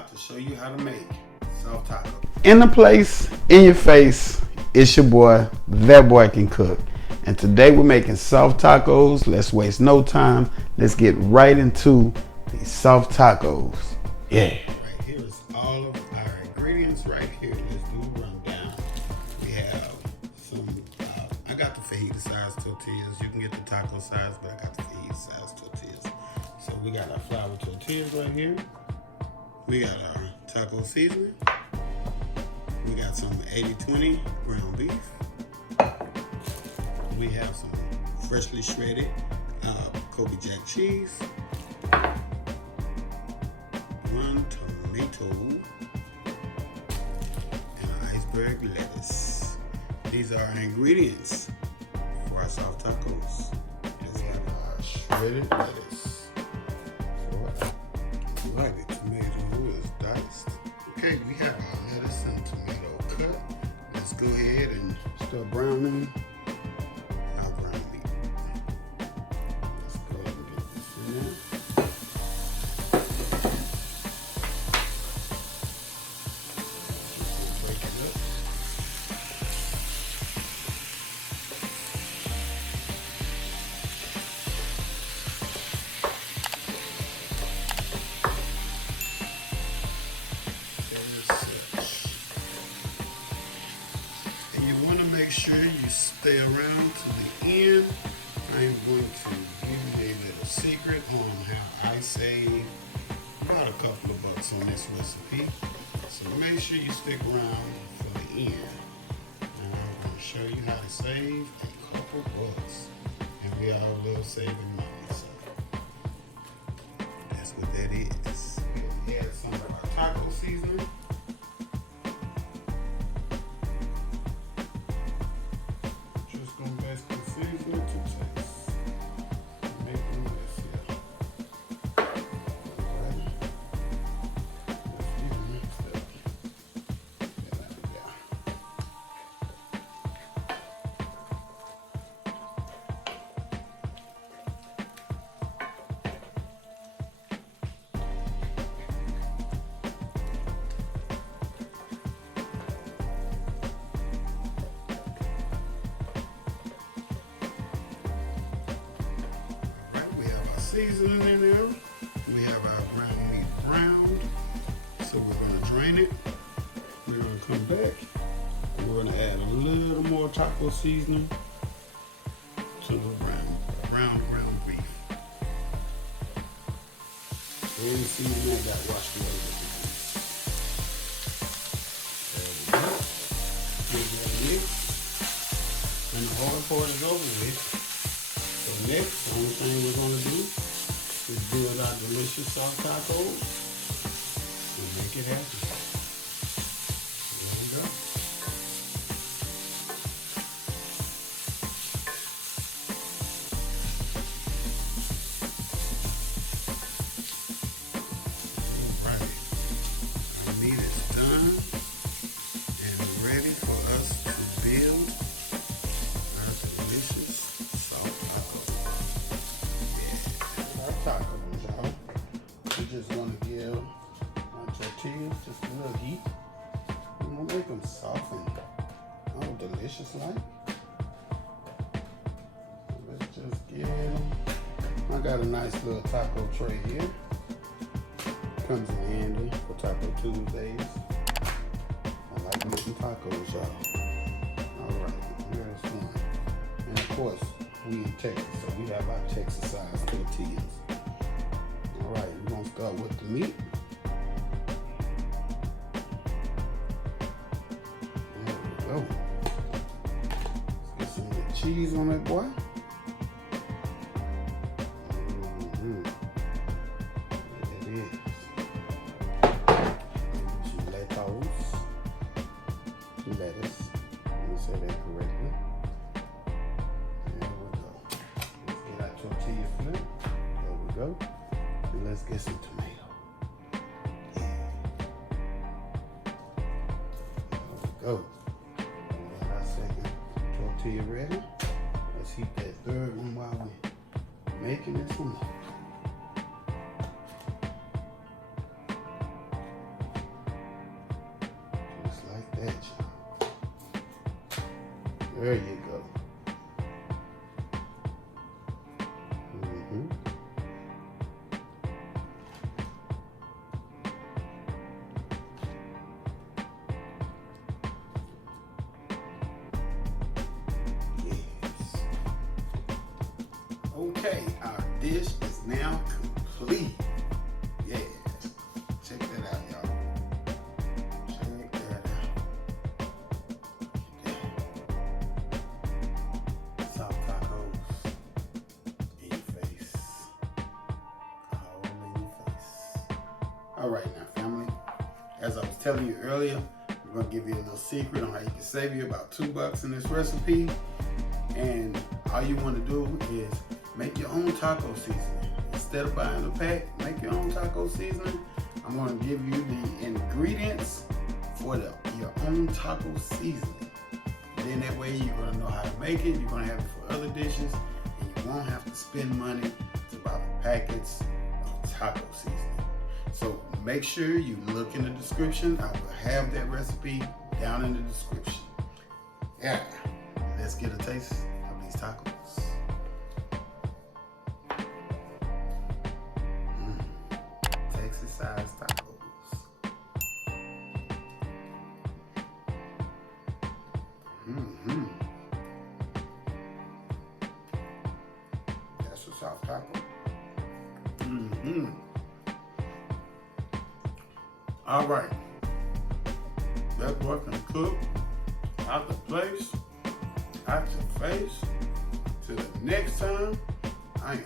about to show you how to make soft taco. In the place, in your face, it's your boy, that boy can cook. And today we're making soft tacos. Let's waste no time. Let's get right into these soft tacos. Yeah. Right here is all of our ingredients right here. Let's do a rundown. We have some, I got the fajita size tortillas. You can get the taco size, but I got the fajita size tortillas. So we got our flour tortillas right here. We got our taco seasoning. We got some 80-20 ground beef. We have some freshly shredded Kobe Jack cheese. 1 tomato. And iceberg lettuce. These are our ingredients for our soft tacos. We have our shredded lettuce. Like the tomato is diced. Okay, we have our lettuce and tomato cut. Let's go ahead and start browning our ground meat. Let's go ahead and get this in there. Break it up. And you want to make sure you stay around to the end. I'm going to give you a little secret on how I save about a couple of bucks on this recipe. So make sure you stick around for the end. And I'm going to show you how to save a couple bucks. And we all love saving money, so that's what that is. We add some of our taco seasoning. Just gonna basically season it to taste. Make it this here. Alright. Let's get it mixed up. Yeah, there we go. We have our seasoning in there. We have our ground meat browned. So we're going to drain it. We're going to come back. And we're going to add a little more taco seasoning to the ground beef. Any seasoning that got washed away with the grease. There we go. Give that a mix. And the hard part is over with. So next, the only thing we're going to do is build our delicious soft tacos and make it happen. There we go. Alright. Our meat is done and ready for us to build our delicious soft tacos. Yeah. Our tacos, y'all. We're just gonna give our tortillas just a little heat. We're gonna make them soft and all delicious like. Let's just get them. I got a nice little taco tray here. Comes in handy for Taco Tuesdays. I like making tacos, y'all. Alright, here's one. And of course, we in Texas, so we have our Texas size tortillas. Alright, we're gonna start with the meat. There we go. Let's get some of the cheese on that boy. There it is. Lettuce. Let me say that correctly. There we go. Let's get our tortilla flip. There we go. And let's get some tomato. Yeah. There we go. We got our second tortilla ready. Let's heat that third one while we're making it some more. that, y'all. There you go. Yes. Okay, our dish is now complete. Yes. Check that out, y'all. Check that out. Soft tacos in your face. All in your face. All right now, family. As I was telling you earlier, I'm gonna give you a little secret on how you can save you about $2 in this recipe. And all you want to do is make your own taco seasoning. Instead of buying a pack, make your own taco seasoning. I'm going to give you the ingredients for your own taco seasoning. And then that way you're going to know how to make it. You're going to have it for other dishes. And you won't have to spend money to buy the packets of taco seasoning. So make sure you look in the description. I will have that recipe down in the description. Yeah, let's get a taste of these tacos. Texas-sized tacos. That's a soft taco. All right, that boy can cook out the place, out your face. Till the next time, I am